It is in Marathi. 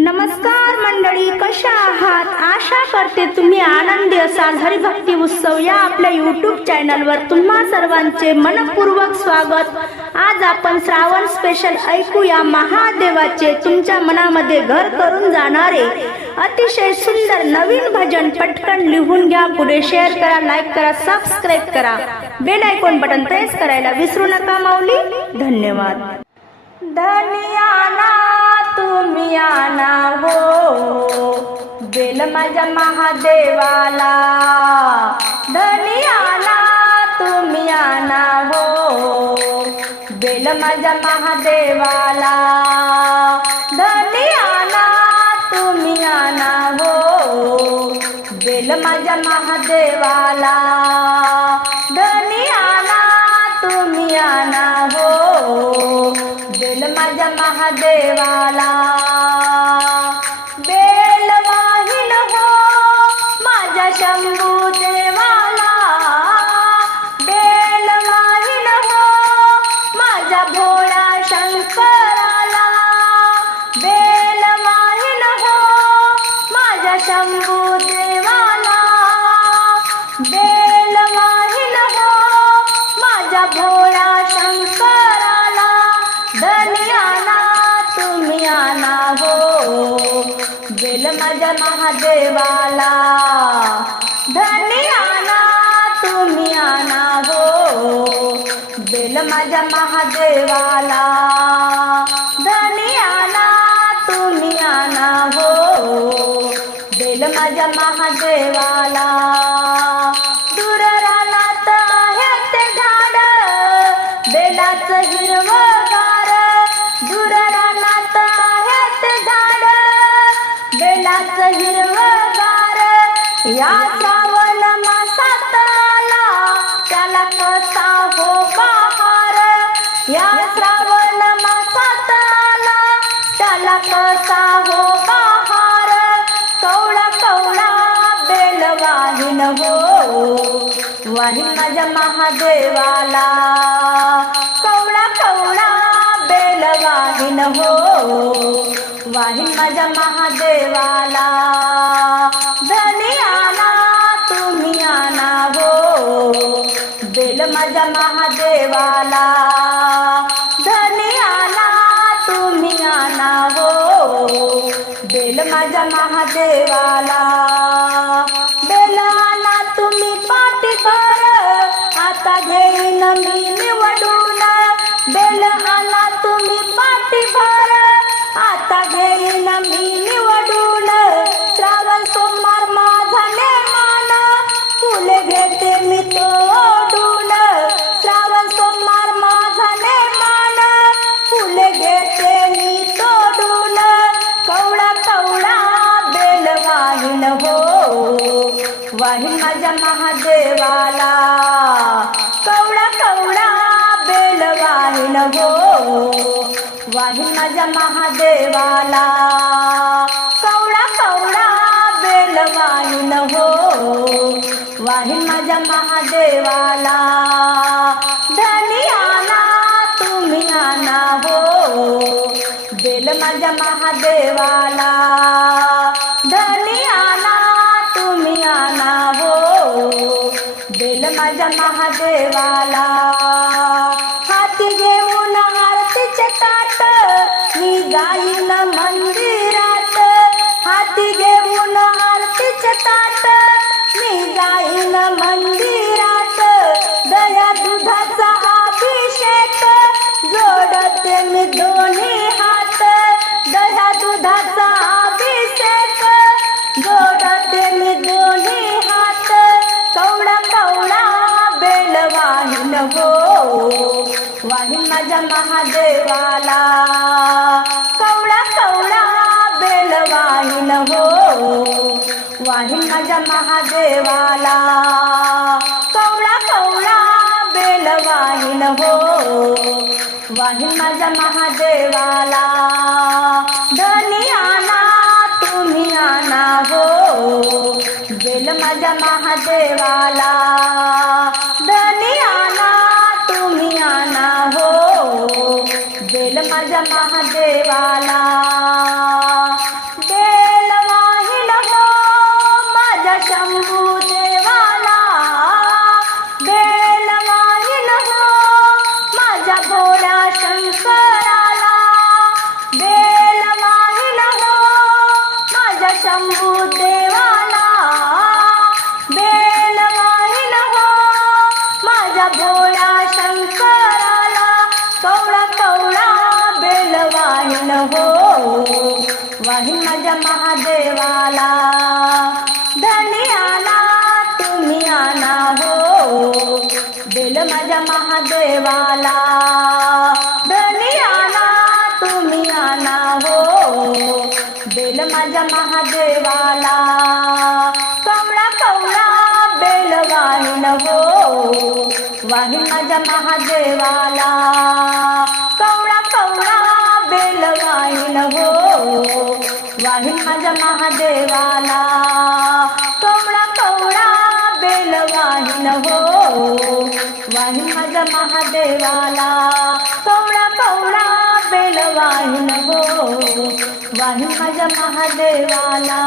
नमस्कार मंडळी, कशा आहात? आशा करते तुम्ही आनंदी असाल. हरिभक्ती उत्सव या आपल्या यूट्यूब चॅनलवर तुम्हा सर्वांचे मनपूर्वक स्वागत. आज आपण श्रावण स्पेशल ऐकूया महादेवाचे तुमच्या मनामध्ये घर करून जाणारे अतिशय सुंदर नवीन भजन. पटकन लिहून घ्या, पुढे शेअर करा, लाईक करा, सबस्क्राईब करा, बेल आयकॉन बटन प्रेस करायला विसरू नका. माऊली, धन्यवाद. धनियाना तुम्ही आना हो बेल माझ्या महादेवाला. धनियाना तुम्ही आना हो बेल माझ्या महादेवाला. धनियाना तुम्ही आना हो बेल माझ्या महादेवाला. धनियाना तुम्ही आना हो बेल माझ्या महादेवाला. बेल वाहिन हो माझ्या शंभू देवाला. बेल वाहिन हो माझ्या भोळ्या शंकराला. बेल वाहिन हो माझ्या शंभू देवाला. बेल वाहिन हो माझ्या भोळ्या शंकराला. धनियाना तुम्ही आना हो बेल माझ्या महादेवाला. धनियाना तुम्ही आना हो बेल माझ्या महादेवाला. धनियाना तुम्ही आना हो बेल माझ्या महादेवाला. दूर रानात आहे ते झाड बेलाचं हिरवंगार. दूर रानात आहे ते झाड बेलाचं हिरवंगार. या श्रावण मासात आला त्याला कसा हो बहार. या श्रावण मासात आला त्याला कसा हो बहार. कवळा कवळा बेल वाहिन हो वाहिन माझ्या महादेवाला. कवळा कवळा बेल वाहिन हो वाहिन माझ्या महादेवाला. धनियाना तुम्ही आना हो बेल माझ्या महादेवाला. धनियाना तुम्ही आना हो बेल माझ्या महादेवाला. बेल आना तुम्ही पाठीभर आता घेईन मी निवडून. बेल आना तुम्ही पाठीभर आता घेईन मी निवडून. श्रावण सोमवार माझा नेमान फुले घेते मी तोडून. श्रावण सोमवार माझा नेमान फुले घेते मी तोडून. कवळा कवळा बेल वाहिन हो वाहिन माझ्या महादेवाला. कवळा कवळा बेल वाहिन हो वाहिन माझ्या महादेवाला. कवळा कवळा बेल वाहिन हो वाहिन माझ्या महादेवाला. धनियाना तुम्ही आना हो बेल माझ्या महादेवाला. धनियाना तुम्ही आना हो बेल माझ्या महादेवाला. हाती घेऊन आरतीचे ताट मी जाईन मंदिरात. हाती घेऊन आरतीचे ताट मी जाईन मंदिरात. दया दुधाचा अभिषेक जोडते मी दोन्ही हात. दया दुधाचा अभिषेक जोडते मी दोन्ही हात. कवळा कवळा बेल वाहिन हो वाहिन माझ्या महादेवाला. कवळा कवळा बेल वाहिन हो वाहिन माझ्या महादेवाला. कवळा कवळा बेल वाहिन हो वाहिन माझ्या महादेवाला. धनियाना तुम्ही आना हो बेल माझ्या महादेवाला. धनियाना तुम्ही आना हो बेल माझ्या महादेवाला. वाहीन माझ्या महादेवाला. धनी आणा तुम्ही आणा हो बेल माझ्या महादेवाला. धनी आणा तुम्ही आणा हो बेल माझ्या महादेवाला. कवळा कवळा बेल वाहीन हो वाहीन माझ्या महादेवाला. कवळा कवळा बेल वाहीन हो वाहीन माझ्या महादेवाला. कवळा कवळा बेल वाहीन हो वाहीन माझ्या महादेवाला. कवळा कवळा बेल वाहीन हो वाहीन माझ्या महादेवाला.